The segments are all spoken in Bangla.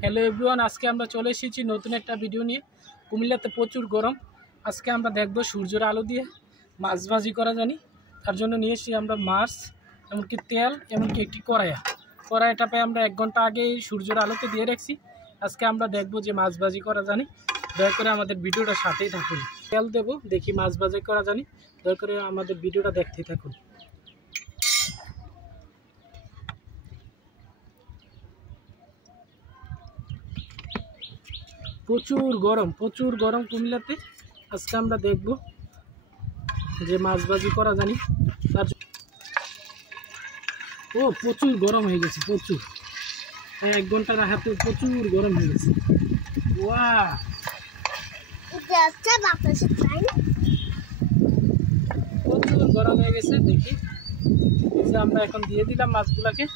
হ্যালো এভরিওয়ান, আজকে আমরা চলে এসেছি নতুন একটা ভিডিও নিয়ে। কুমিল্লাতে প্রচুর গরম। আজকে আমরা দেখব সূর্যের আলো দিয়ে মাছ ভাজি করা জানি। তার জন্য নিয়ে এসেছি আমরা মাছ, এমনকি তেল, এমনকি একটি কড়াইটা পাই আমরা 1 ঘন্টা আগে সূর্যের আলোতে দিয়ে রাখছি। আজকে আমরা দেখব যে মাছ ভাজি করা জানি। দয়া করে আমাদের ভিডিওটা সাথেই থাকুন। তেল দেব, দেখি মাছ ভাজি করা জানি। দয়া করে আমাদের ভিডিওটা দেখতেই থাকুন। প্রচুর গরম কুমিল্লাতে। আজকে আমরা দেখব যে মাছ ভাজি করা জানি। তার প্রচুর গরম হয়ে গেছে, প্রচুর 1 ঘন্টার হাতে প্রচুর গরম হয়ে গেছে। প্রচুর গরম হয়ে গেছে। দেখি যে আমরা এখন দিয়ে দিলাম মাছগুলাকে।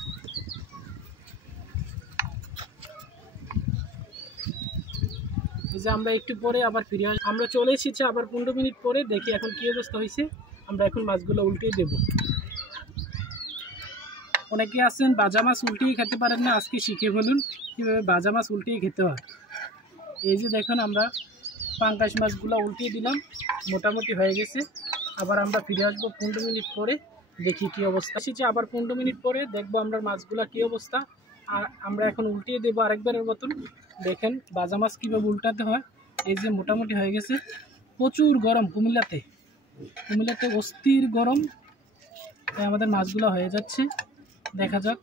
যে আমরা একটু পরে আবার ফিরে আসবো। আমরা চলে এসেছি আবার 15 মিনিট পরে। দেখি এখন কি অবস্থা হয়েছে। আমরা এখন মাছগুলো উল্টিয়ে দেব। অনেকে আছেন ভাজা মাছ উল্টিয়ে খেতে পারেন না, আজকে শিখে বলুন কীভাবে ভাজা মাছ উল্টিয়ে খেতে হয়। এই যে দেখুন, আমরা পাঙ্গাস মাছগুলো উল্টিয়ে দিলাম, মোটামুটি হয়ে গেছে। আবার আমরা ফিরে আসবো 15 মিনিট পরে, দেখি কি অবস্থা। এসেছি আবার 15 মিনিট পরে, দেখবো আমরা মাছগুলো কি অবস্থা। আর আমরা এখন উল্টিয়ে দেবো আরেকবারের মতন। দেখেন ভাজা মাছ কীভাবে উল্টাতে হয়। এই যে মোটামুটি হয়ে গেছে। প্রচুর গরম কুমিল্লাতে অস্থির গরম। তাই আমাদের মাছগুলো হয়ে যাচ্ছে। দেখা যাক,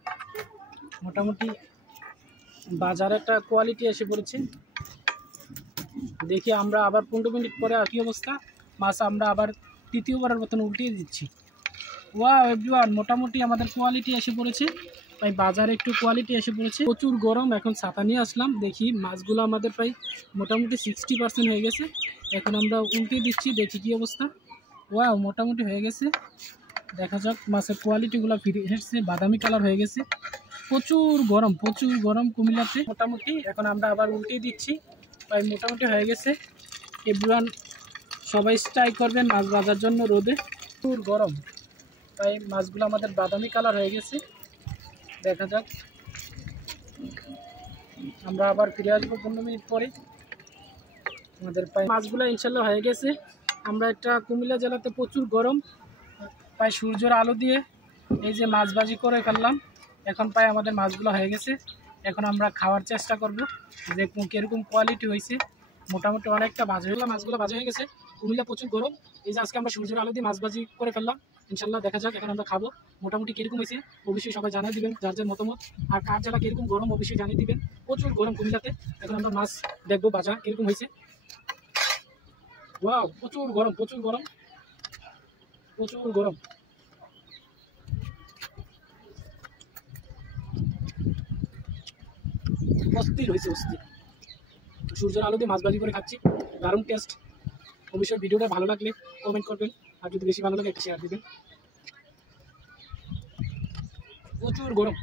মোটামুটি বাজারে একটা কোয়ালিটি এসে পড়েছে। দেখি আমরা আবার 15 মিনিট পরে আর কি অবস্থা। মাছ আমরা আবার তৃতীয়বারের মতন উল্টিয়ে দিচ্ছি। এভরিওয়ান, মোটামুটি আমাদের কোয়ালিটি এসে পড়েছে। তাই বাজারে একটু কোয়ালিটি এসে পড়েছে। প্রচুর গরম। এখন ছাতা নিয়ে আসলাম। দেখি মাছগুলো আমাদের প্রায় মোটামুটি 60% হয়ে গেছে। এখন আমরা উল্টিয়ে দিচ্ছি, দেখি কি অবস্থা। মোটামুটি হয়ে গেছে। দেখা যাক, মাছের কোয়ালিটিগুলো ফিরে এসেছে, বাদামি কালার হয়ে গেছে। প্রচুর গরম কুমিল্লাতে। মোটামুটি এখন আমরা আবার উল্টিয়ে দিচ্ছি। প্রায় মোটামুটি হয়ে গেছে। এভরিওয়ান, সবাই ট্রাই করবেন মাছ ভাজার জন্য রোদে। প্রচুর গরম, তাই মাছগুলো আমাদের বাদামি কালার হয়ে গেছে। দেখা যাক, আমরা আবার ফিরে আসবো 15 মিনিট পরে। আমাদের প্রায় মাছগুলো ইনশাল্লাহ হয়ে গেছে। আমরা একটা কুমিল্লা জেলাতে প্রচুর গরম, প্রায় সূর্যের আলো দিয়ে এই যে মাছ ভাজি করে ফেললাম। এখন প্রায় আমাদের মাছগুলো হয়ে গেছে। এখন আমরা খাওয়ার চেষ্টা করব যে কীরকম কোয়ালিটি হয়েছে। মোটামুটি অনেকটা মাছগুলো ভাজা হয়ে গেছে। কুমিল্লা প্রচুর গরম। এই যে আজকে আমরা সূর্যের আলো দিয়ে মাছ ভাজি করে ফেললাম। ইনশাল্লাহ দেখা যাক, এখন আমরা খাবো। মোটামুটি কীরকম হয়েছে অবশ্যই সবাই জানিয়ে দিবেন, যার যার মতামত। আর কার জেলা কীরকম গরম অবশ্যই জানিয়ে দিবেন। প্রচুর গরম কুমিল্লাতে। এখন আমরা মাছ দেখবো ভাজা কীরকম হয়েছে। প্রচুর গরম অস্থির হয়েছে। সূর্যের আলো দিয়ে মাছ ভাজি করে খাচ্ছি, দারুণ টেস্ট। অবশ্যই ভিডিওটা ভালো লাগলে কমেন্ট করবেন, আর যদি বেশি ভালো লাগে একটা শেয়ার দিবেন। প্রচুর গরম।